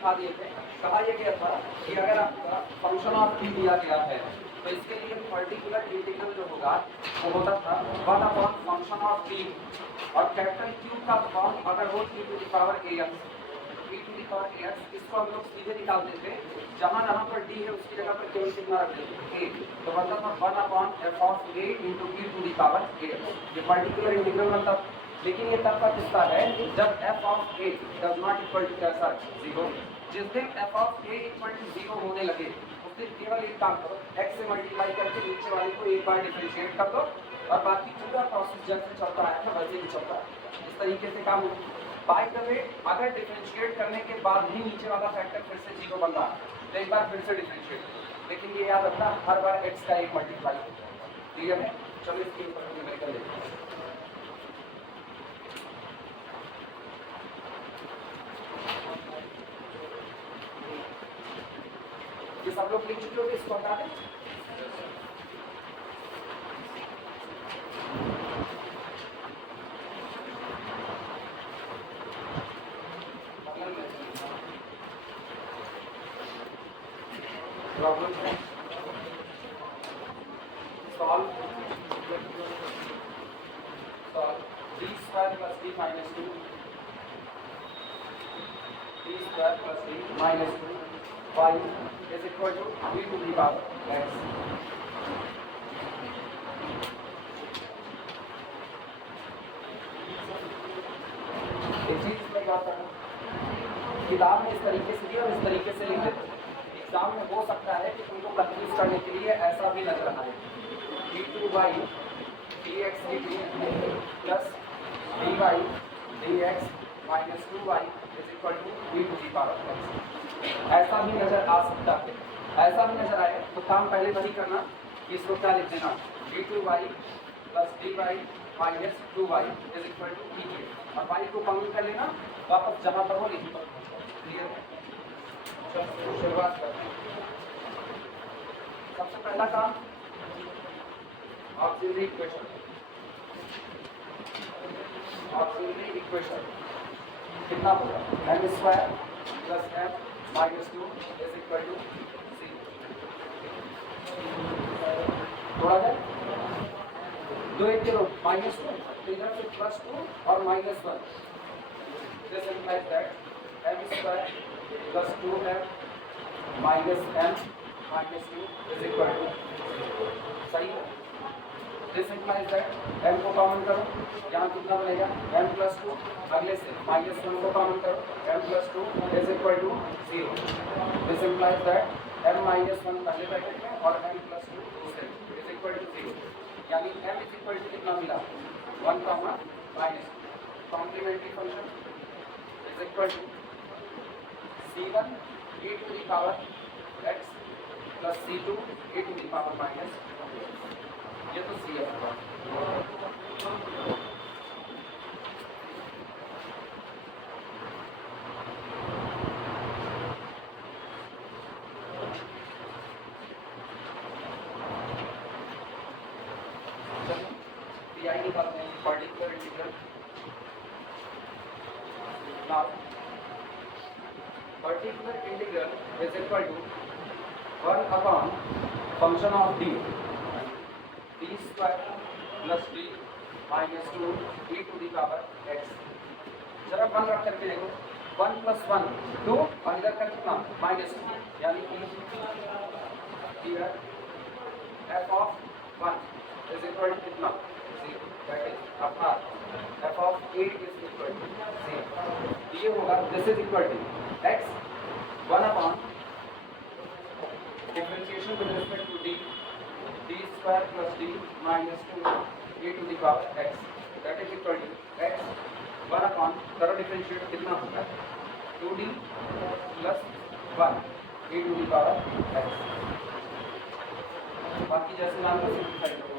दिखा दिए थे। कहा यह गया था कि अगर आपका फंक्शन ऑफ टी दिया गया है तो इसके लिए पर्टिकुलर इंटीग्रल जो होगा वो होता था 1 अपॉन फंक्शन ऑफ टी और कैपिटल क्यू का फॉर्म अगर हो T to the power ax, T to the power ax, इसको हम लोग सीधे निकाल देते, जहां जहां पर डी है उसकी जगह पर केवल कितना रख देते a, तो मतलब 1 upon f of a into T to the power ax, ये पर्टिकुलर इंटीग्रल बनता। लेकिन ये तब का किस्सा है जब f of a does not equal to कैसा 0। जिस दिन f of a equal to 0 होने लगे उस दिन केवल एक काम करो, x से मल्टीप्लाई करके नीचे वाले को एक बार डिफरेंशिएट कर दो और बाकी पूरा प्रोसेस जैसे चलता आया था वैसे ही चलता है। इस तरीके से काम होगा। बाय द वे अगर डिफरेंशिएट करने के बाद भी नीचे वाला फैक्टर फिर से 0 बन रहा है तो एक बार फिर से डिफरेंशिएट, लेकिन ये याद रखना हर बार x का एक मल्टीप्लाई होता है। क्लियर है? चलो इसके ऊपर न्यूमेरिकल देखते हैं। ये सब लोग लिख चुके हो, इसको हटा दें। प्रॉब्लम है solve d square plus d minus 2, d square plus d minus 2 y is equal to v to the power x। एक चीज में क्या करना, किताब में इस तरीके से दिया और इस तरीके से लिख देते। एग्जाम में हो सकता है कि तुमको कंफ्यूज करने के लिए ऐसा भी नजर आए d2y dx dt plus dy dx minus 2y is equal to v to the power x। ऐसा भी नजर आ सकता है। ऐसा भी नजर आए तो काम पहले वही करना कि इसको क्या लिख देना, d2y plus dy minus 2y is equal to e और y को कॉमन कर लेना, वापस जहां पर हो लिख दो। क्लियर है? शुरुआत करते हैं। सबसे पहला काम ऑक्सिलरी इक्वेशन। ऑक्सिलरी इक्वेशन कितना होगा, m square plus m minus 2 is equal to 0। थोड़ा जाए 2 1 0 माइनस 2, तो इधर से प्लस 2 और minus 1। This implies that m square plus 2m minus m minus 2 is equal to 0। सही है? दिस इंप्लाइज दैट m को कॉमन करो, यहाँ कितना बनेगा m प्लस 2, अगले से माइनस 1 को कॉमन करो, m plus 2 is equal to 0। This implies that m minus 1 पहले ब्रैकेट में और m प्लस 2 दूसरे इज इक्वल टू 0। यानी m इज इक्वल टू कितना मिला 1 comma minus 2। Complementary function is equal to c1 e to the power x plus c2 e to the power minus, ये तो C है। PI निकालते हैं, particular integral. Now particular integral is equal to 1 upon function of d square plus d minus 2 e to the power x। जरा 1 रख करके देखो, 1 plus 1 2 और इधर का कितना माइनस 2, यानी कि f of 1 is equal to कितना 0, दैट इज अर्थात f of 8 is equal to 0। ये होगा this is equal to x 1 upon differentiation with respect to d square plus d minus 2 e to the power x, that is equal to x 1 upon करो differentiate कितना होगा 2d plus 1 e to the power x। बाकी जैसे नाम को simplify करो,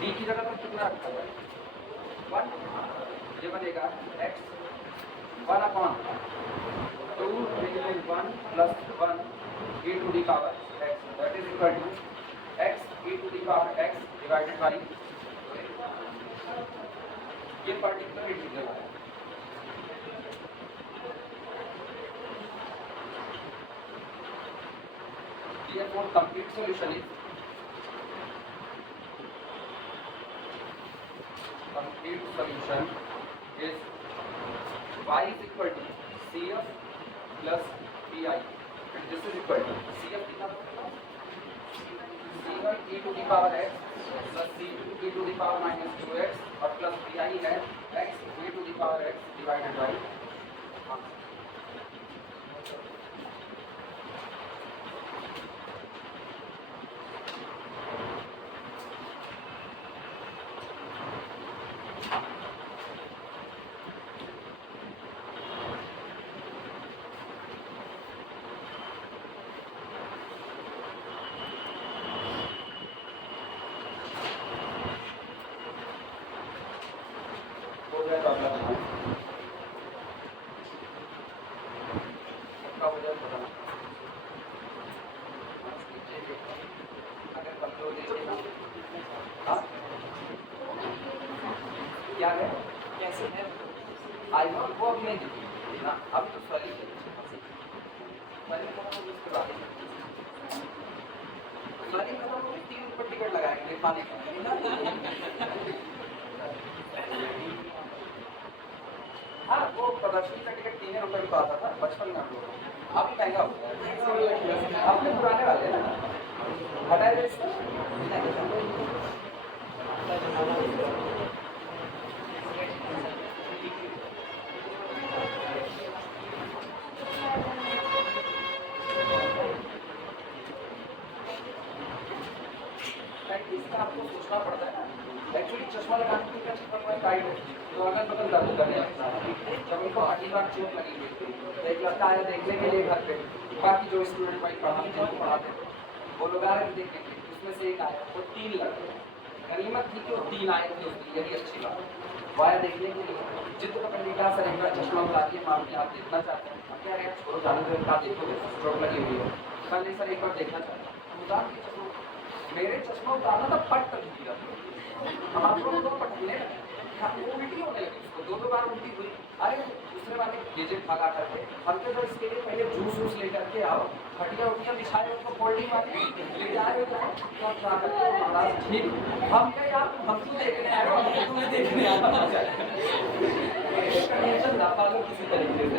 d की जगह पर कितना रखा हुआ है 1, ये बनेगा x 1 upon 2 1 plus 1 e to the power x, that is equal to x e to the power x divided by ये पर्टिकुलर इंटीग्रल आया। Therefore, complete solution is y is equal to CF plus PI, and this is equal to CF कितना बनेगा? C1 e to the power x plus C2 e to the power minus 2x और plus PI है x e to the power x divided by क्या है कैसे है I know वो अब नहीं दिखी ना अब तो सॉरी सॉरी खत्म हो गई 3 रुपये टिकट लगाएंगे खाने का हाँ वो प्रदर्शनी का टिकट 3 रुपये का आता था बचपन में हम लोग अभी महंगा हो गया अपने पुराने वाले हटाए दे इसको आपको सोचना पड़ता है ना एक्चुअली चश्मा लगाने के लिए चश्मा में टाइट है तो अगल बगल दर्द करने लगता है जब उनको अगली बार चोट लगी हुई थी एक लड़का आया देखने के लिए घर पे बाकी जो स्टूडेंट भाई जिनको पढ़ाते थे वो लोग आ रहे थे देखने के लिए उसमें से एक आया वो 3 लड़के गनीमत थी कि वो 3 आए थे उसकी यही अच्छी बात वो आया देखने के लिए जिद पकड़ने का सर एक बार चश्मा बुला दिए माम के हाथ देखना चाहते हैं हम कह रहे हैं छोड़ो जाने दो इनका देखोगे चोट लगी हुई है कल नहीं सर एक बार देखना चाहता हूँ उतार के चश्मा मेरे चश्मा उतारना था पट कर दिया हम आप लोग दो पटने वो उल्टी होने लगी उसको 2 बार उल्टी हुई अरे दूसरे वाले गेजेट भगा करके हम तो सर इसके लिए पहले जूस वूस लेकर के आओ खटिया उटिया बिछाए उनको फोल्डिंग वाले ले जाए तो महाराज ठीक हम क्या यार हम क्यों देखने आए हो हम तुम्हें देखने आए ना पालो किसी तरीके से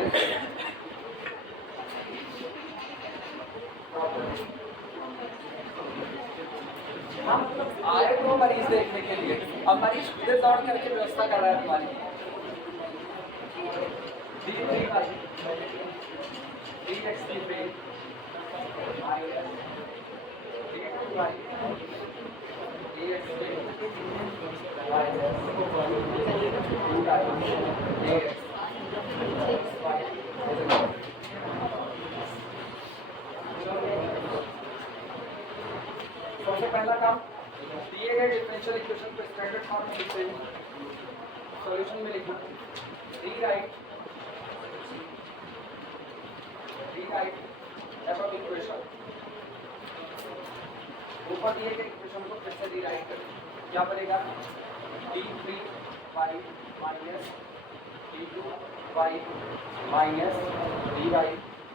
हम आए तो मरीज देखने के लिए अब मरीज खुद दौड़ करके व्यवस्था कर रहा है हमारी सबसे पहला काम दिए गए डिफरेंशियल इक्वेशन को स्टैंडर्ड फॉर्म में लिखते हैं सॉल्यूशन में लिखना रीराइट एफ ऑफ इक्वेशन ऊपर दिए गए इक्वेशन को फिर से रीराइट करें क्या बनेगा d3y minus d2y minus dy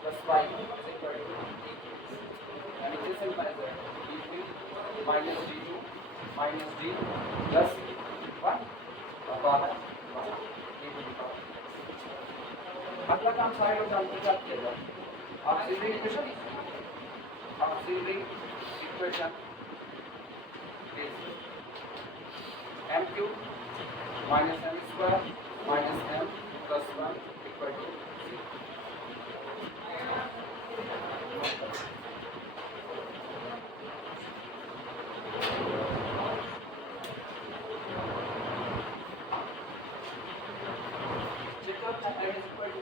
plus y is equal to यानी दिस सिंपल है d3 minus d2 minus d plus 1 और बाहर अगला काम साइड और जानते क्या किया जाए oxygen equation m cube minus m square minus m plus 1 equal to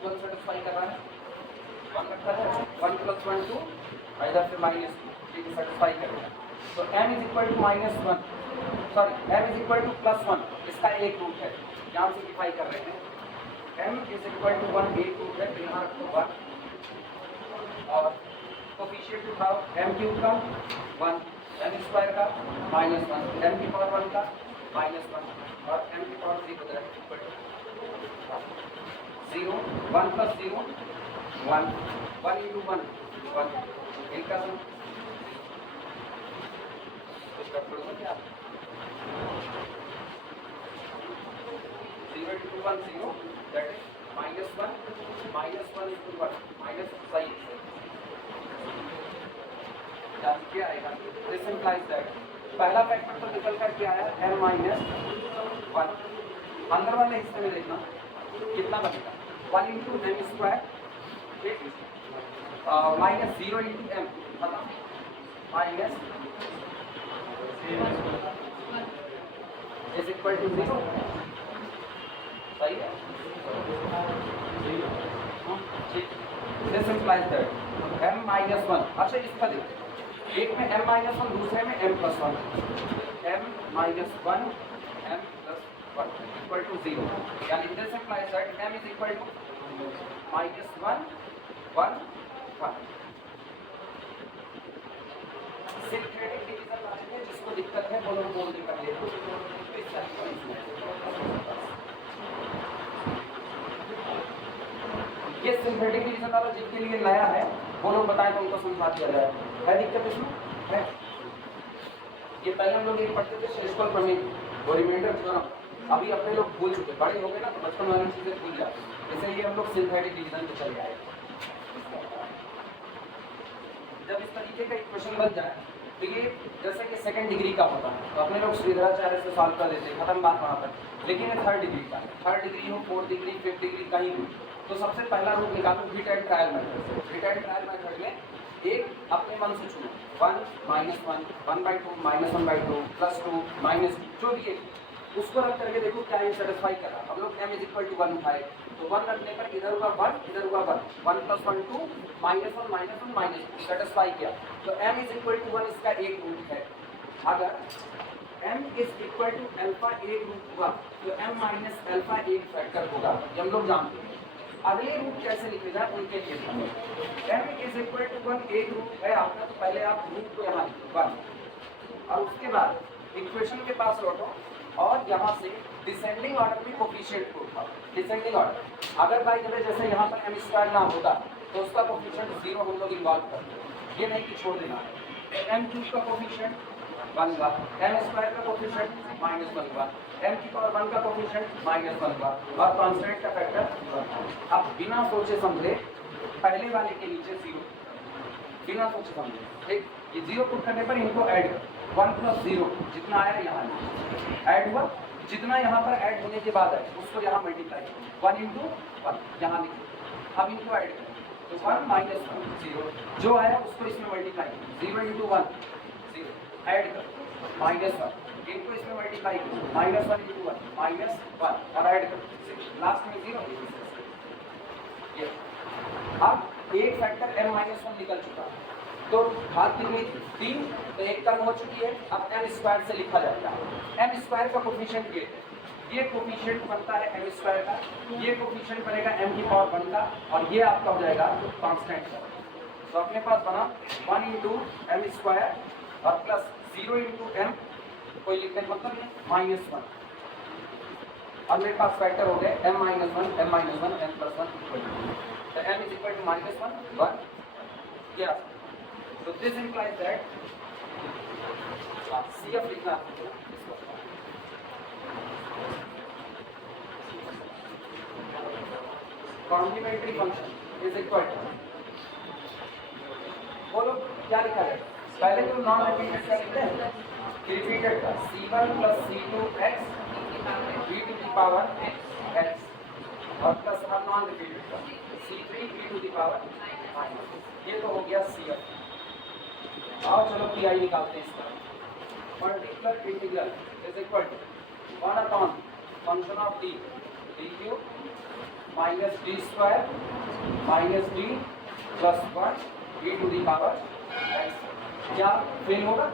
0 satisfy कर रहा है 1 रखा है 1 + 1 2 इधर से -2 ये सेटिस्फाई करेगा तो m = -1 सॉरी m = +1 इसका एक रूट है यहाँ सिंप्लीफाई कर रहे हैं m = 1 एक रूट है तो यहाँ रखो 1 और कोफिशिएंट उठाओ m³ का 1 m² का -1 m की पावर 1 का -1 और m की power 0 that equal to 0 1 plus 0 1 1 into 1 1 इनका सम कुछ कर पड़ोगे क्या 0 into 1 0 that is -1 into 1 minus सही क्या आएगा दिस इंप्लाइज दैट पहला फैक्टर तो निकल कर क्या आया m -1 अंदर वाले हिस्से में देखना कितना बचेगा 1 into m स्क्वायर ठीक माइनस 0 into m खत्म माइनस इज इक्वल टू 0 सही है दिस इंप्लाइज दैट m -1 अच्छा इसका देखो एक में m -1 दूसरे में m +1 m -1 m +1 equal to 0 यानी this implies that m is equal to -1 1 1 synthetic division वाले में जिसको दिक्कत है वो लोग बोल देकर ले ये सिंथेटिक डिवीजन वाला जिनके लिए नया है वो लोग बताएं तो उनको समझा दिया जाए है दिक्कत इसमें है ये पहले हम लोग ये पढ़ते थे शेषफल प्रमेय और रिमाइंडर थ्योरम अभी अपने लोग भूल चुके बड़े हो गए ना तो बचपन वाली चीजें भूल जाते इसलिए हम लोग सिंथेटिक डिवीजन पे चले आए जब इस तरीके का इक्वेशन बन जाए तो ये जैसे कि सेकंड डिग्री का होता है तो अपने लोग श्रीधराचार्य से सॉल्व कर देते खत्म बात वहाँ पर लेकिन ये थर्ड डिग्री का थर्ड डिग्री हो फोर्थ डिग्री फिफ्थ डिग्री कहीं भी तो सबसे पहला रूप निकालो hit and trial method hit and trial method में एक अपने मन से चुनो 1 -1 1/2 -1/2 +2 -2 जो भी है उसको रख करके देखो क्या ये सेटिस्फाई कर रहा है हम लोग m = 1 उठाए तो 1 रखने पर इधर होगा 1 इधर होगा 1 1 + 1 2 -1 -1 -2 सेटिस्फाई किया तो m = 1 इसका एक रूट है अगर m = अल्फा एक रूट हुआ तो m - अल्फा एक फैक्टर होगा ये हम लोग जानते हैं अगले रूट कैसे लिखे जाए उनके लिए m = 1 एक रूट है आपका तो पहले आप रूट को यहाँ लिखो 1 और उसके बाद इक्वेशन के पास लौटो और यहाँ से डिसेंडिंग ऑर्डर में कोफिशिएंट को उठाओ डिसेंडिंग ऑर्डर अगर बाई द वे जैसे यहाँ पर m² ना होता तो उसका कोफिशिएंट 0 हम लोग इन्वॉल्व करते ये नहीं कि छोड़ देना है m³ का कोफिशिएंट 1 का m² का कोफिशिएंट -1 का m⁴ का कोफिशिएंट -1 का और कांस्टेंट का फैक्टर 1 अब बिना सोचे समझे पहले वाले के नीचे 0 बिना सोचे समझे ठीक ये 0 पुट करने पर इनको ऐड कर 1 + 0 जितना आया यहाँ ऐड हुआ जितना यहाँ पर ऐड होने के बाद है उसको यहाँ मल्टीप्लाई 1 × 1 यहाँ लिखो अब इनको ऐड करें तो 1 - 1 0 जो आया उसको इसमें मल्टीप्लाई 0 × 1 0 ऐड करो -1 इनको इसमें मल्टीप्लाई करो -1 × 1 -1 और ऐड करो लास्ट में 0 ये अब एक फैक्टर m - 1 निकल चुका तो हाथ कितनी 3 तो एक कम हो चुकी है अब m² से लिखा जाता है m² का कोफिशिएंट ये कोफिशिएंट बनता है m² का ये कोफिशिएंट बनेगा m⁴ का और ये आपका हो जाएगा कांस्टेंट का तो अपने पास बना 1 × m² और प्लस 0 × m कोई लिखने का मतलब नहीं -1 और मेरे पास फैक्टर हो गए m - 1 m - 1 m + 1 तो m = -1 1 क्या so this implies that CF लिखना complementary function is equal to बोलो क्या लिखा है पहले तो नॉन रिपीटेड का लिखते हैं रिपीटेड का c1 + c2x e⁴x और प्लस नॉन रिपीटेड का c3 e⁻⁻ ये तो हो गया CF आओ चलो PI निकालते हैं इसका particular integral is equal to 1/(function of t dq -d² -d +1 e⁻x क्या फेल होगा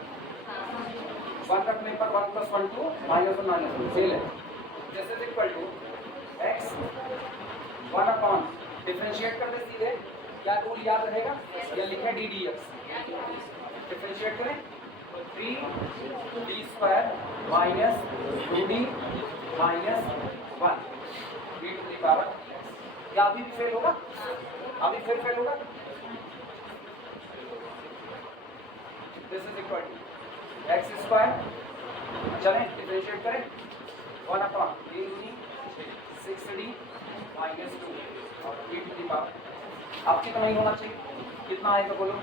1 रखने पर 1 + 1 2 -1 फेल है this is equal to x 1/, differentiate कर दे सीधे क्या रूल याद रहेगा या लिखे ddx डिफरेंशिएट करें 3d² minus 2d minus 1 e to the power x। क्या अभी फेल होगा? अभी फिर फेल होगा? This is equal to x², चलें डिफरेंशिएट करें, 1 अपॉन 6d माइनस 2 और e टू द पावर। अब कितना ही होना चाहिए? कितना आएगा बोलो?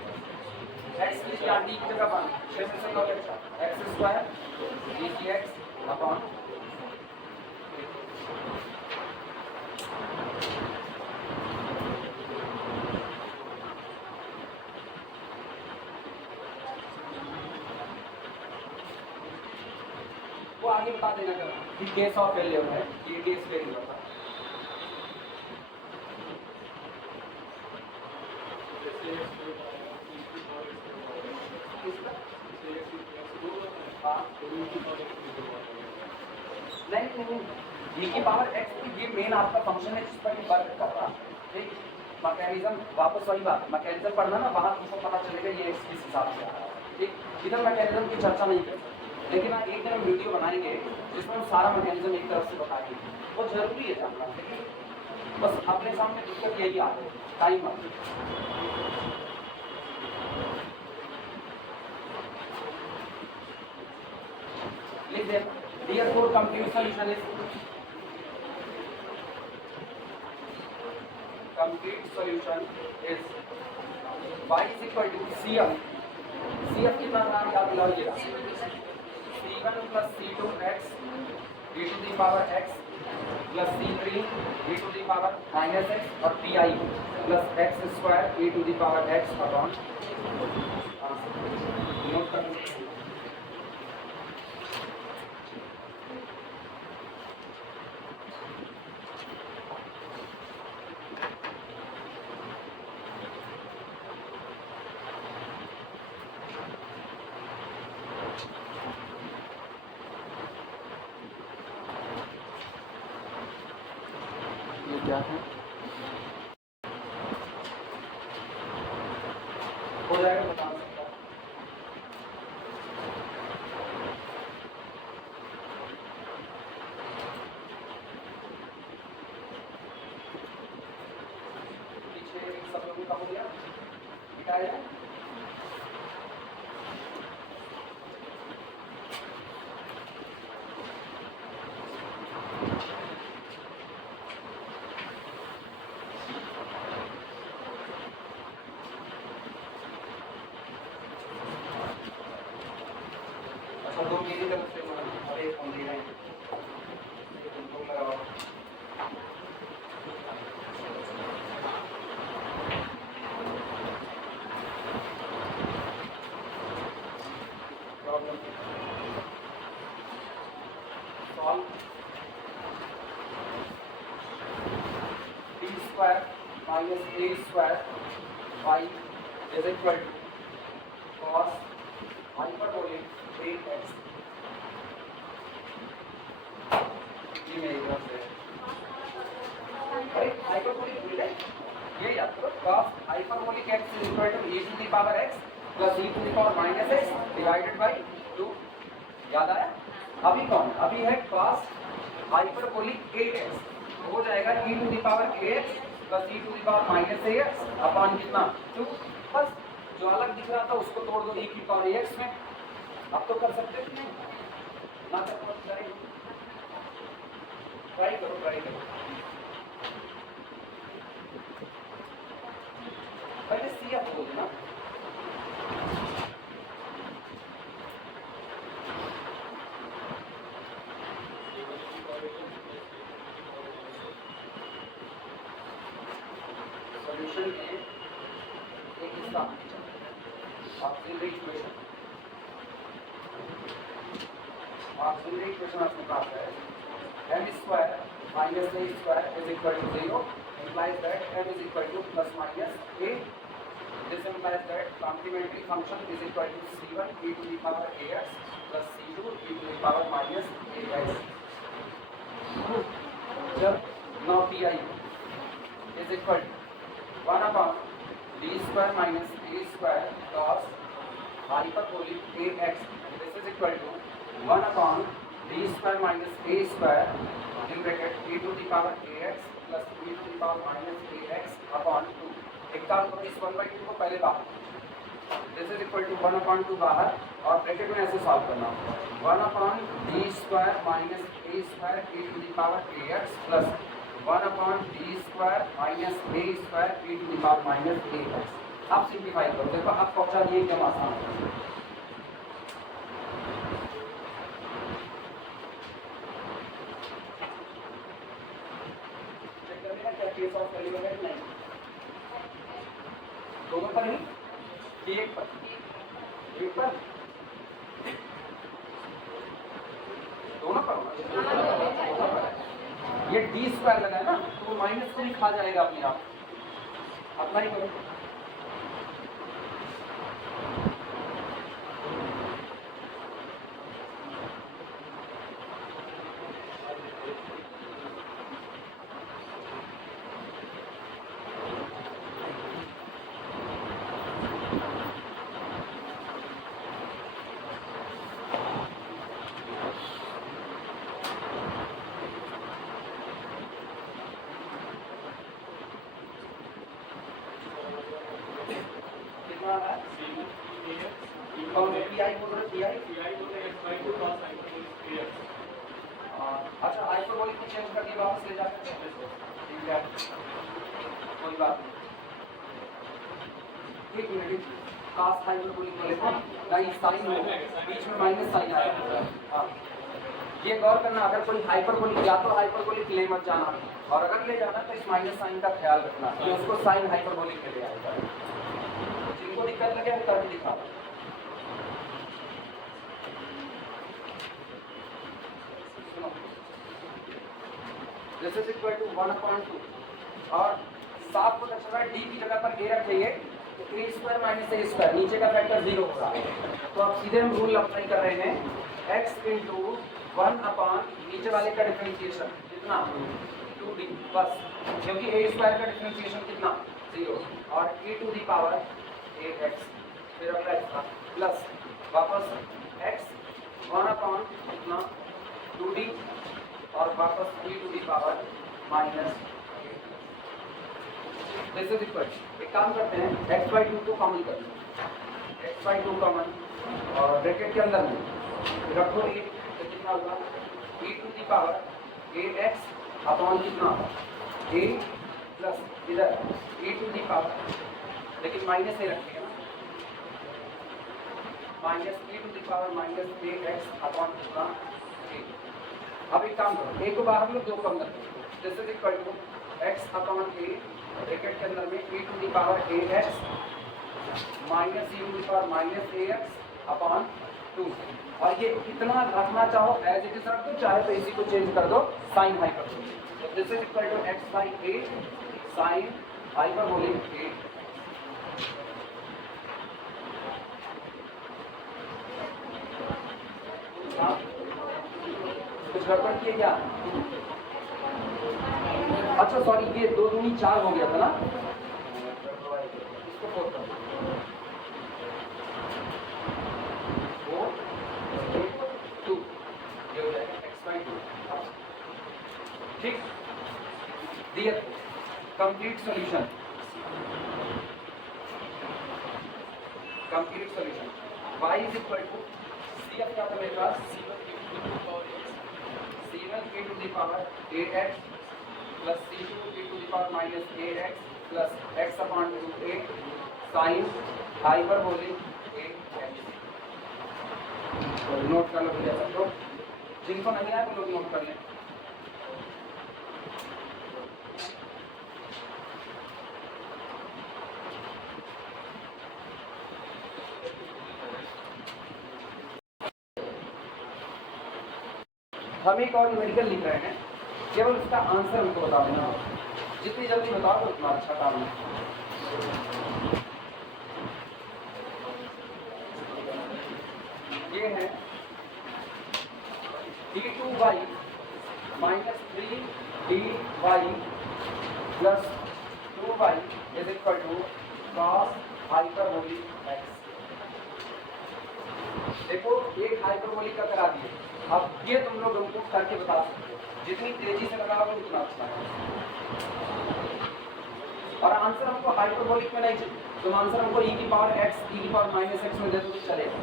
x की जगह d की जगह 1, 6 से सही हो गया, x² dx अपॉन वो आगे बता देना कि केस ऑफ फेलियर है, ये केस फेल हुआ था। नहीं, e की पावर x, ये मेन आपका फंक्शन है जिस पर ये वर्क कर रहा है। ठीक, मैकेनिज्म वापस वही बात, मैकेनिज्म पढ़ना ना, वहाँ तुमको पता चलेगा ये x किस हिसाब से आ रहा है। ठीक, इधर मैकेनिज्म की चर्चा नहीं करते, लेकिन हाँ एक दिन हम वीडियो बनाएंगे जिसमें हम सारा मैकेनिज्म एक तरफ से बताएंगे, वो जरूरी है जानना। लेकिन बस अपने सामने दिक्कत यही आ रही है, टाइम आ लिख दे। Therefore, complete solution is y is equal to CF। CF कितना था याद दिलाइएगा, C1 plus C2x e to the power x plus C3 e to the power minus x और Pi plus x² e to the power x upon note कर क्या है, हो जाएगा बता सकता। पीछे सब लोगों का हो गया, मिटाया मेरी तरफ से अरे फोन दे रहे हैं problem solve d² minus a² y is equal to cos hyperbolic 8x। ये मेरी तरफ से अरे हाइपरबोलिक भूल गए, ये याद करो, cos hyperbolic x is equal to e to the power x plus e to the power minus x divided by 2। याद आया? अभी कौन, अभी है cos हाइपरबोलिक 8x, हो जाएगा e to the power ax plus e to the power minus ax upon कितना 2। बस जो अलग दिख रहा था उसको तोड़ दो e की पावर ax में। अब तो कर सकते हैं ना, कर ट्राई करो, ट्राई करो। पहले CF बोल देना, सॉल्यूशन में एक हिस्सा ऑक्सिलरी इक्वेशन, ऑक्सिलरी इक्वेशन आपके पास है m² minus a² is equal to 0 implies that m is equal to plus minus a। This implies that complementary function is equal to c1 e to the power ax plus c2 e to the power minus ax। जब now pi is equal to 1 upon d² minus a² cos hyperbolic ax equal to 1 upon D square minus A square in bracket e to the power ax plus e to the power minus ax upon 2। एक काम करो, इस 1/2 को पहले बाहर, this is equal to 1 upon 2 बाहर और bracket में ऐसे सॉल्व करना, 1 upon D square minus A square e to the power ax plus 1 upon D square minus A square e to the power minus ax। आप simplify करो, देखो आप पहुंचा दिए एकदम आसान है। केस ऑफ एलिमेंट नहीं, दोनों पर ही एक पर दोनों पर ये डी स्क्वायर लगा है ना, तो वो माइनस को भी खा जाएगा अपने आप, अपना ही करो। अच्छा, हाइपरबोलिक को चेंज कर दिया, वापस ले जाते हैं, ठीक है, कोई बात नहीं। एक मिनट, कास्ट हाइपरबोलिक को लेकर नहीं, साइन हो बीच में माइनस साइन आया। हाँ, ये गौर करना, अगर कोई हाइपरबोलिक, या तो हाइपरबोलिक ले मत जाना, और अगर ले जाना तो इस माइनस साइन का ख्याल रखना कि उसको साइन हाइपरबोलिक में ले आएगा। जिनको दिक्कत लगे वो करके दिखा। दिस इज इक्वल टू 1/2 और साफ को दर्शाना है, डी की जगह पर ए रखिए तो ए स्क्वायर माइनस ए स्क्वायर, नीचे का फैक्टर 0 होगा। तो अब सीधे हम रूल अप्लाई कर रहे हैं, x इंटू 1 अपॉन नीचे वाले का डिफरेंशिएशन कितना 2d, बस, क्योंकि ए स्क्वायर का डिफरेंशिएशन कितना 0 और e to the power ax, फिर अप्लाई प्लस वापस x 1 अपॉन कितना 2d और वापस e to the power minus. This is equal, एक काम करते हैं, x/2 को कॉमन कर लो, x/2 कॉमन और ब्रैकेट के अंदर में रखो ए, तो कितना होगा e to the power ax upon कितना a प्लस इधर e टू दी पावर, लेकिन माइनस ए रखेगा ना, minus e to the power minus ax upon कितना a। अब एक काम करो, a को बाहर लो, 2 को अंदर, this is equal to x upon a bracket के अंदर में e to the power ax minus e to the power minus ax upon 2। और ये कितना रखना चाहो एज इट इज रख दो, चाहे तो इसी को चेंज कर दो साइन हाइपरबोलिक। तो this is equal to x/a sine hyperbolic a। कुछ गड़बड़ किए क्या? अच्छा सॉरी, ये 2 दूनी 4 हो गया था ना, इसको 4 कर दो, 4 2 ये हो जाएगा x/2। ठीक, दिया complete solution, complete solution y is equal to C अब क्या था मेरे पास c1 e to the power ax plus c2 e to the power minus ax plus x upon 2a sine hyperbolic ax। Note कर लो भैया सब लोग, जिनको नहीं आया वो लोग नोट कर लें। हम एक और न्यूमेरिकल लिख रहे हैं, केवल उसका आंसर हमको बता देना, जितनी जल्दी बताओ उतना अच्छा काम है। ये है d2y minus 3dy plus 2y is equal to cos hyperbolic x। देखो एक हाइपरबोलिक का करा दिए, अब ये तुम लोग हमको करके बता सकते हो, जितनी तेजी से लगाओगे उतना अच्छा है। और आंसर हमको हाइपरबोलिक में नहीं चाहिए, तुम आंसर हमको e की पावर x e की पावर माइनस x में दे दो तो चलेगा।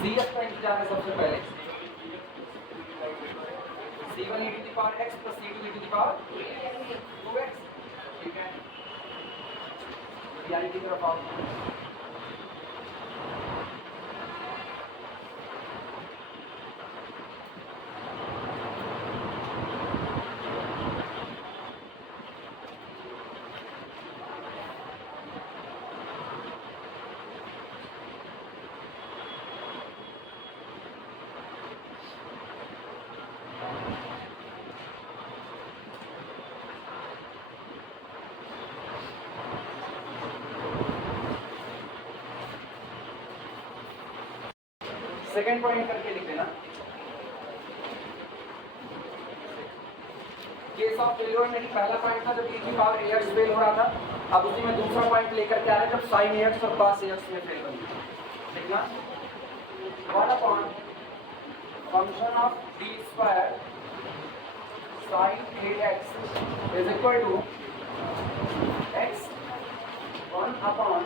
CF का इंतजार है सबसे पहले, C1 e to the power x plus C2 e to the power 2x, ठीक है, यानी की तरफ आओ। सेकेंड पॉइंट करके लिख देना, केस ऑफ फेलियर में पहला पॉइंट था जब e की पावर ax फेल हो रहा था, अब उसी में दूसरा पॉइंट लेकर के आ रहे हैं जब sin ax और cos ax में फेल बनी। देखना 1 upon function of d square sin ax is equal to x 1 upon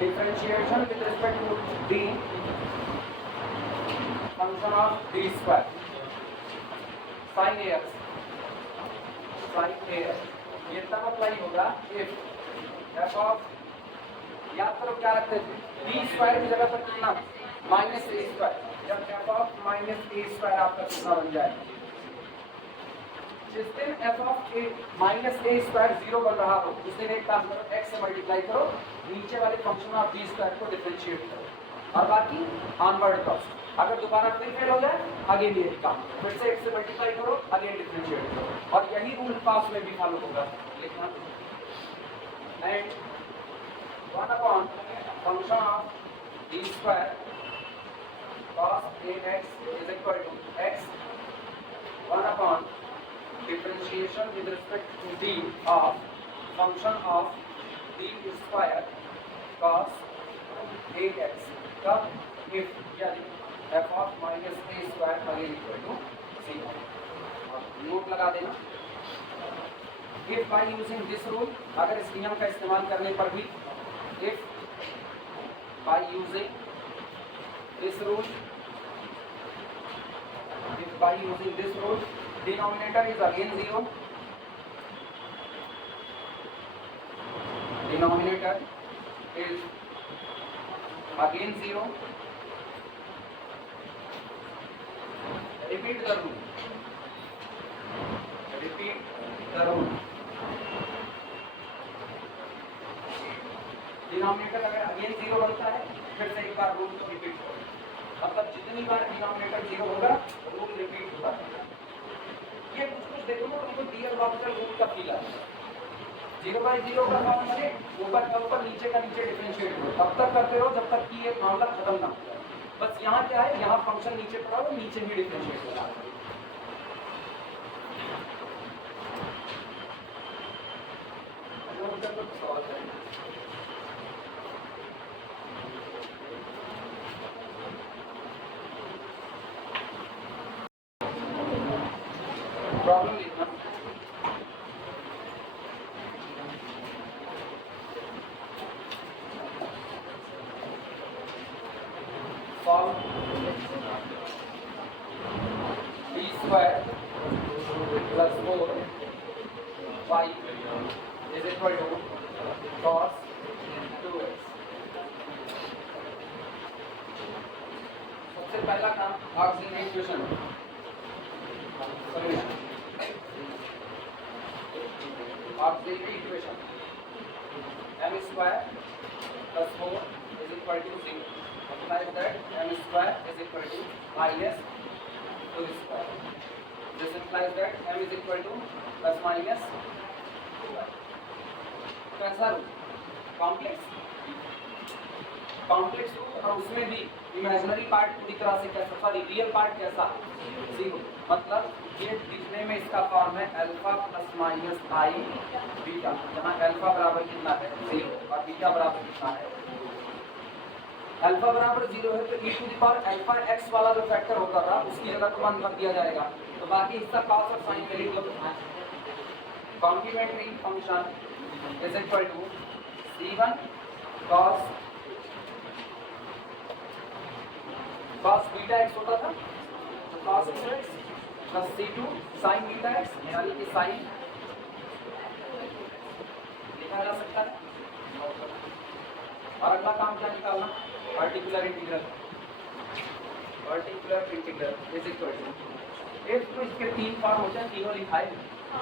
differentiation with respect to d function of d square sin ax ये तब अप्लाई होगा इफ f ऑफ, याद करो क्या रखते थे, d स्क्वायर की जगह पर कितना माइनस a स्क्वायर, जब f of minus a square आपका कितना बन जाए, जिस दिन f of a minus a square 0 बन रहा हो उस दिन एक काम करो x से मल्टीप्लाई करो, नीचे वाले फंक्शन ऑफ d स्क्वायर को डिफरेंशिएट करो और बाकी ऑनवर्ड क्रॉस, अगर दोबारा फिर फेल हो जाए अगेन ये काम, फिर से x से मल्टीप्लाई करो अगेन डिफरेंशिएट करो, और यही रूल पास में भी फॉलो होगा। लिखना and 1 upon function of d square cos ax is equal to x 1 upon differentiation with respect to d of function of d square cos ax, कब इफ यदि f of minus a square again equal to c, note लगा देना। If by using this rule, अगर इस नियम का इस्तेमाल करने पर भी, if by using this rule, if by using this rule denominator is again 0, denominator is again 0, repeat the rule, repeat the rule, denominator अगर अगेन 0 बनता है फिर से एक बार रूल को रिपीट करो, मतलब जितनी बार डिनोमिनेटर 0 होगा रूल रिपीट होगा। ये कुछ देखो ना तुमको डिअलॉजिकल रूल का फील आता है, 0/0 का फॉर्म बने ऊपर का ऊपर नीचे का नीचे डिफरेंशिएट करो, तब तक करते रहो जब तक कि ये मामला खत्म ना हो जाए। बस यहाँ क्या है, यहाँ फंक्शन नीचे पड़ा हो नीचे ही डिफरेंशिएट हो रहा है। प्रॉब्लम लिखना, solve d square plus 4y is equal to cos 2x। सबसे पहला काम oxygen equation solution, oxygen equation m square plus 4 is equal to 0, implies that m square is equal to minus 2 square. This implies that m is equal to plus minus 2y. कैसा rule, complex rule, और उसमें भी imaginary part पूरी तरह से कैसा, sorry real part कैसा, 0। मतलब ये दिखने में इसका फॉर्म है अल्फा प्लस माइनस आई बीटा, जहाँ अल्फा बराबर कितना है 0 और बीटा बराबर कितना है, अल्फा बराबर 0 है तो e to the power alpha x वाला जो फैक्टर होता था उसकी जगह को 1 कर दिया जाएगा, तो बाकी हिस्सा cos और sin में लिख दो। Complementary function is equal to c1 cos beta x होता था तो cos beta x plus c2 sin beta x यानी कि sin लिखा जा सकता है। और अगला काम क्या निकालना, particular integral is equal to एक तो इसके 3 फॉर्म होते हैं, तीनों लिखाए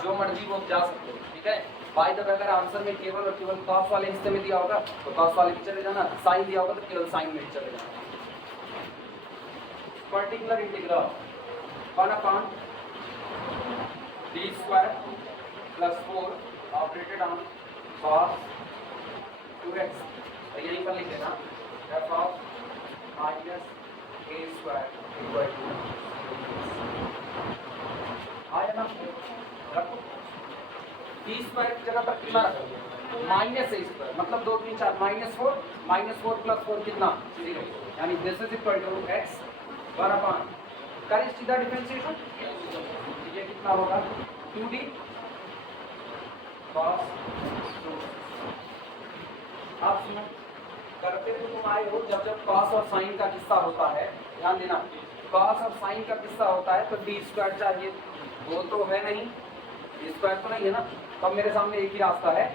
जो मर्जी वो जा सकते हो, ठीक है। बाय द वे अगर आंसर में केवल और केवल cos वाले हिस्से में दिया होगा तो cos वाले में चले जाना, sin दिया होगा तो केवल sin में चले जाना। Particular integral 1/d² + 4 operated on cos 2x, तो यहीं पर लिख देना f of -a² equal to आया ना, रखो t² की जगह पर कितना रखो -a², मतलब 2 3 4 -4 + 4 कितना 0, यानी this is equal to x 1/, करें सीधा डिफरेंशिएशन, ये कितना होगा 2d cos 2। आप सुनो, करते तो तुम आए हो जब cos और sin का किस्सा होता है, ध्यान देना cos और sin का किस्सा होता है तो d² चाहिए, वो तो है नहीं, d² तो नहीं है ना, तो मेरे सामने एक ही रास्ता है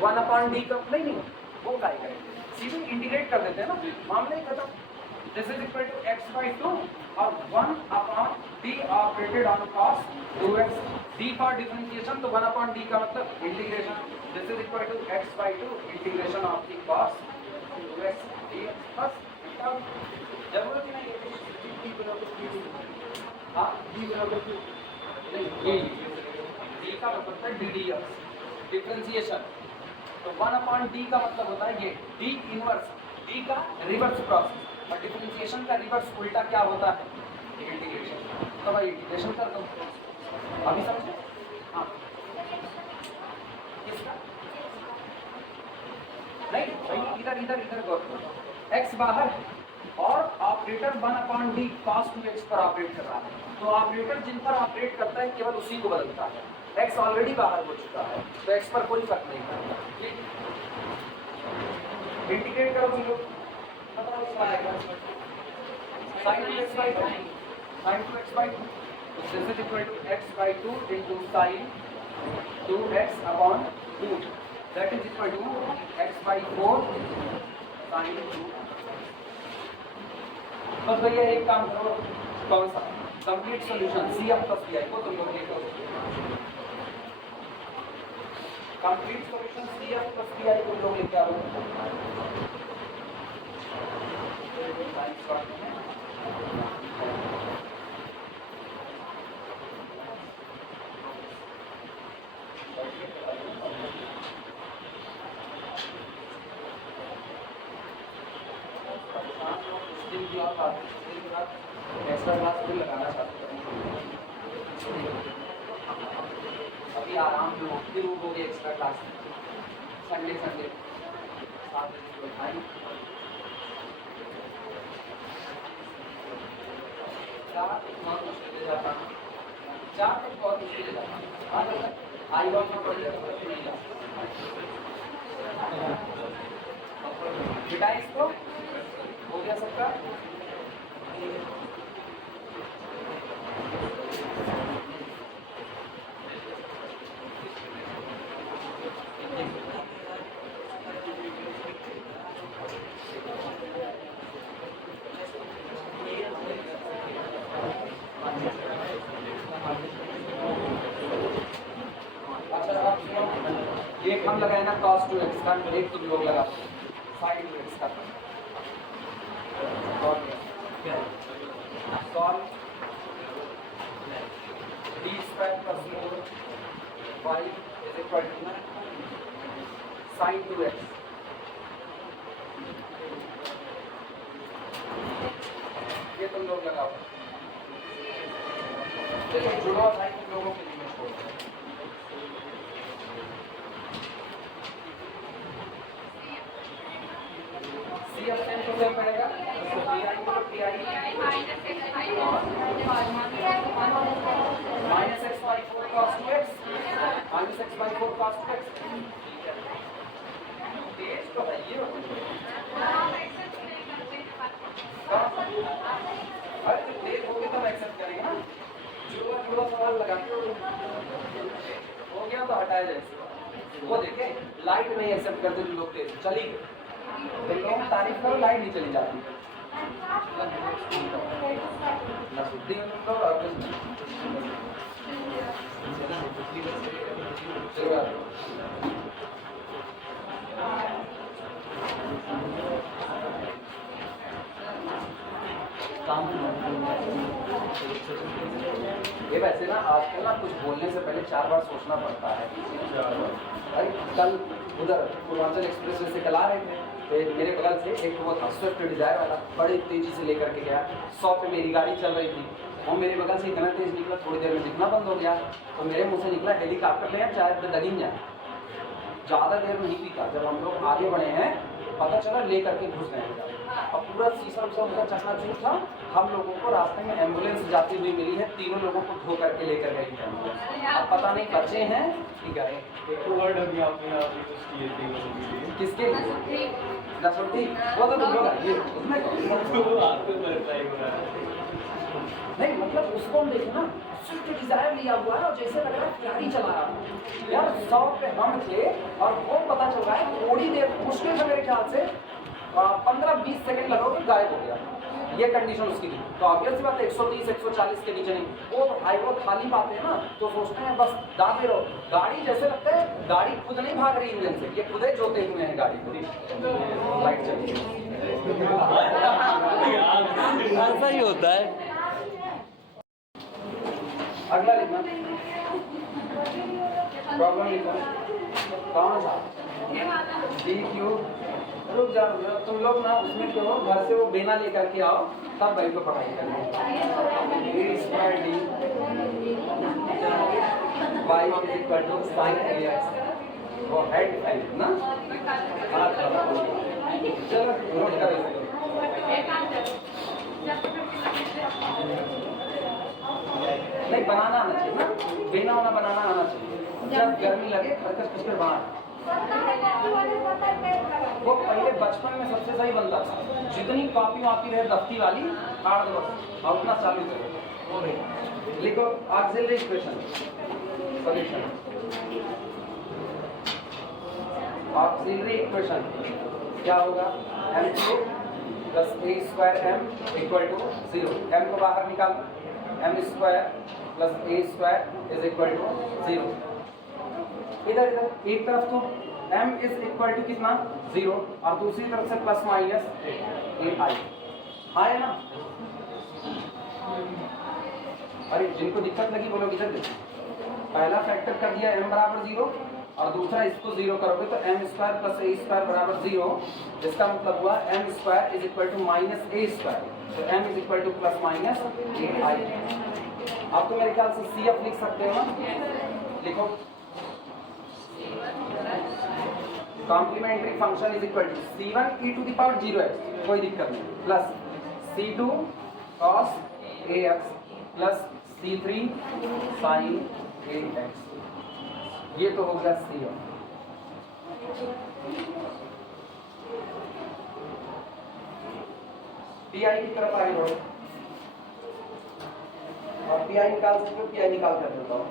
1/d का नहीं, वो क्या करेंगे सीधे इंटीग्रेट कर देते हैं ना, मामला ही खत्म। This is equal to x/2 और 1/d operated on cos 2x, d for differentiation तो 1/d का मतलब integration, this is equal to x/2 integration of the cos 2x dx, बस जरूरत ही नहीं है हाँ d बराबर नहीं, d का मतलब है ddx डिफरेंशिएशन, तो 1/d का मतलब होता है ये d इनवर्स, d का रिवर्स प्रोसेस, और डिफरेंशिएशन का रिवर्स उल्टा क्या होता है इंटीग्रेशन, तो भाई इंटीग्रेशन कर दो, अभी समझे। हाँ किसका नहीं भाई, इधर गौर करो, x बाहर है और ऑपरेटर 1/d cos 2x पर ऑपरेट कर रहा है, तो ऑपरेटर जिन पर ऑपरेट करता है केवल उसी को बदलता है, x ऑलरेडी बाहर हो चुका है तो x पर कोई फर्क नहीं पड़ता, ठीक। इंटीग्रेट करो तुम लोग, बताओ इसका आएगा sin 2x/2, this is equal to x/2 into sin 2x/2, that is equal to x/4 sin 2। बस भैया एक काम करो, कौन सा कंप्लीट सॉल्यूशन CF + PI को तुम लोग लिखो, कंप्लीट सॉल्यूशन CF + PI को लोग लिख के आओ। एक्स्ट्रा क्लास भी लगाना चाहते हैं, अभी आराम लो, फिर वो होगी एक्स्ट्रा क्लास संडे 7 बजे भाई, 4 बहुत मुश्किल जाता है, 4 तक बहुत मुश्किल जाता है, आई बात में पड़ जाता नहीं जाता बेटा, इसको हो गया सबका। एक हम लगाए ना cos 2x का, एक तुम लोग लगा sin 2x का, solve d² + 4y is equal to sin 2x, ये तुम लोग लगाओ। चलिए जुड़वा भाई तुम लोगों के लिए मैं छोड़ता हूँ। सी अब सेम टू सेम पड़ेगा, minus x by 4 cos 2x minus x by 4 cos 2x। तेज तो है ये, अरे जब तेज होगी तब एक्सेप्ट करेंगे ना। जुड़वा जुड़वा सवाल लगाते हो गया तो हटाया जाए। वो देखे लाइट नहीं एक्सेप्ट करते जो लोग तेज चली गई, देखो तारीफ करो लाइट नहीं चली जाती। नसुद्दीन उनको और ये वैसे ना आजकल ना कुछ बोलने से पहले 4 बार सोचना पड़ता है। भाई कल उधर पूर्वांचल एक्सप्रेस वे से कल आ रहे थे, तो मेरे बगल से एक वो था स्विफ्ट डिजायर वाला, बड़ी तेजी से लेकर के गया। 100 पे मेरी गाड़ी चल रही थी, वो मेरे बगल से इतना तेज निकला, थोड़ी देर में दिखना बंद हो गया। तो मेरे मुंह से निकला हेलीकॉप्टर ले चाहे पे दगिन जाए। ज़्यादा देर में नहीं पीता, जब हम लोग आगे बढ़े हैं पता चला ले करके घुस गए और पूरा शीशा उनका चकनाचूर था। हम लोगों को रास्ते में एम्बुलेंस जाती हुई मिली है, तीनों लोगों को धो करके लेकर गई है एम्बुलेंस। अब पता नहीं बचे हैं कि गए। किसके लिए? नसरुद्दीन वो तो तुम लोग आइए उसमें नहीं, मतलब उसको हम देखे ना स्विफ्ट डिजायर लिया हुआ है और जैसे लग रहा है गाड़ी चला रहा है यार। 100 पे हम थे और वो पता चल रहा है थोड़ी देर मुश्किल से मेरे ख्याल से 15-20 सेकंड लगा तो गायब हो गया। ये कंडीशन उसकी थी। तो ऑब्वियस बात है 130-140 के नीचे नहीं। वो हाईवे खाली पाते हैं ना तो सोचते हैं बस दाबे रहो। गाड़ी जैसे लगता है गाड़ी खुद नहीं भाग रही इंजन से, ये खुद ही जोते हुए हैं गाड़ी को। लाइट चली ऐसा ही होता है। अगला लिखना प्रॉब्लम लिखो कौन सा डी क्यू। रुक जाओ तुम लोग ना उसमें क्यों हो, घर से वो बेना लेकर के आओ तब भाई को पढ़ाई करना। A square D Y is equal to sine A X. वो है डिफाइन ना। चलो नोट करो नहीं, बनाना आना चाहिए ना, बेना होना बनाना आना चाहिए। जब गर्मी लगे खरखश खसकर बाहर। वो पहले बचपन में सबसे सही बनता था, जितनी कॉपी वापी रहे दफ्ती वाली काट दो और उतना चालू करो। लिखो auxiliary equation solution. Auxiliary equation क्या होगा? m3 plus a square m equal to 0। m को बाहर निकाल, m square plus a square is equal to 0। इधर इधर एक तरफ तो m इज इक्वल टू कितना 0 और दूसरी तरफ से प्लस माइनस ai है ना। अरे जिनको दिक्कत लगी वो लोग इधर देखो। पहला फैक्टर कर दिया m बराबर 0 और दूसरा इसको 0 करोगे तो m square plus a square बराबर 0। इसका मतलब हुआ m square is equal to minus a square, तो m is equal to plus minus ai। अब तो मेरे ख्याल से CF लिख सकते हो ना। लिखो complementary function is equal to c1 e to the power 0x, कोई दिक्कत नहीं, plus c2 cos ax plus c3 sin ax। ये तो हो गया c1। पीआई की तरफ आगे बढ़ो और पीआई निकाल सकते हो। पीआई निकाल कर देता हूँ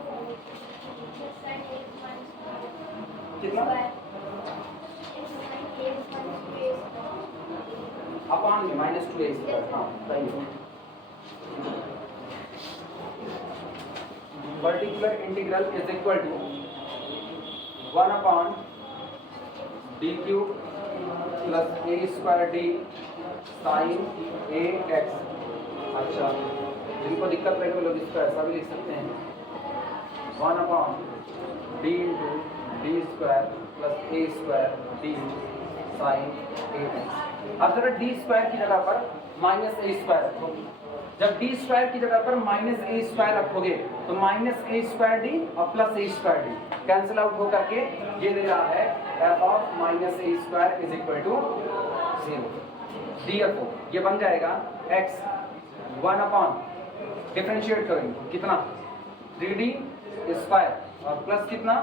कितना अपान में -2a। हाँ सही है। Particular integral is equal to 1 upon D cube plus a square D sine a x। अच्छा जिनको दिक्कत लगे वो लोग इसको ऐसा भी लिख सकते हैं 1 upon D into D square plus a square D sine a x। अब जरा डी स्क्वायर की जगह पर माइनस a स्क्वायर रखो जब डी स्क्वायर की जगह पर माइनस ए स्क्वायर रखोगे तो माइनस ए स्क्वायर डी और plus A square D cancel out हो करके ये दे रहा है F of minus A square is equal to 0। therefore ये बन जाएगा x 1 अपॉन डिफरेंशिएट करेंगे कितना 3d स्क्वायर और प्लस कितना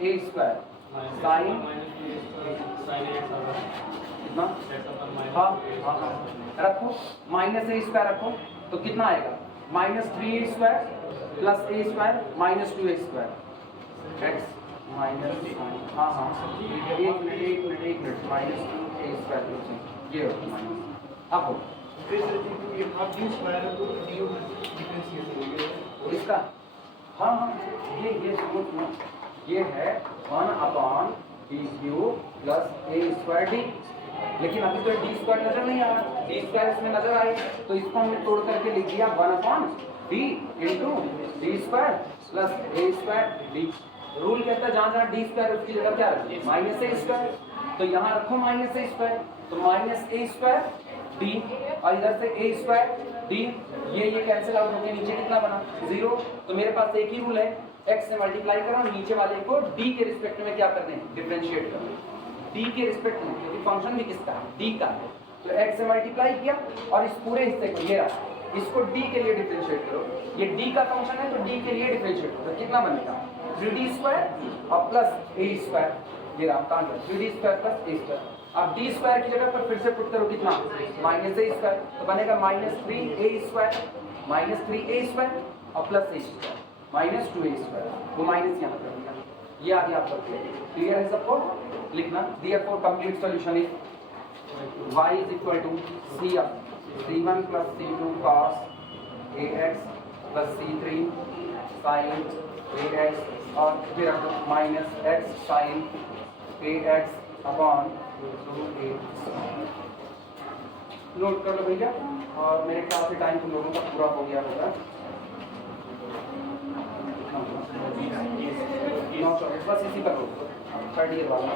a स्क्वायर साइन कितना हाँ हाँ हाँ रखो माइनस ए स्क्वायर रखो तो कितना आएगा minus 3a square plus a square minus 2a square x minus हाँ हाँ एक मिनट माइनस 2a स्क्वायर ये माइनस अब हो इसका हाँ हाँ ये सुनो ये है 1 upon D Q plus A square D लेकिन अभी तो डी स्क्वायर नजर नहीं आ रहा डी स्क्वायर इसमें नजर आए तो इसको हमने तोड़ करके लिख दिया 1 upon D into D square plus A square D rule कहता है जहाँ जहाँ डी स्क्वायर उसकी जगह क्या रखिए माइनस ए स्क्वायर तो यहाँ रखो माइनस ए स्क्वायर तो माइनस ए स्क्वायर डी और इधर से ए स्क्वायर डी ये कैंसिल आउट होकर नीचे कितना बना 0 तो मेरे पास एक ही रूल है x से मल्टीप्लाई करो नीचे वाले को d के रिस्पेक्ट में क्या कर दें डिफरेंशिएट करो d के रिस्पेक्ट में क्योंकि फंक्शन भी किसका है d का है तो x से मल्टीप्लाई किया और इस पूरे हिस्से को ये रहा इसको d के लिए डिफरेंशिएट करो ये d का फंक्शन है तो d के लिए डिफरेंशिएट करो कितना बनेगा 3d स्क्वायर और प्लस a स्क्वायर ये रहा count 3d square plus a square अब d स्क्वायर की जगह पर फिर से पुट करो कितना माइनस a स्क्वायर तो बनेगा minus 3a square minus 3a square और plus a square minus 2a square वो माइनस यहाँ पर होगा ये आ गया आपका क्लियर है सबको लिखना therefore complete solution is y is equal to c1 plus c2 cos ax plus c3 sin ax और फिर minus x sin ax upon 2a note कर लो भैया और मेरे ख्याल से टाइम तुम लोगों का पूरा हो गया होगा बस इसी पर थर्ड ईयर वाला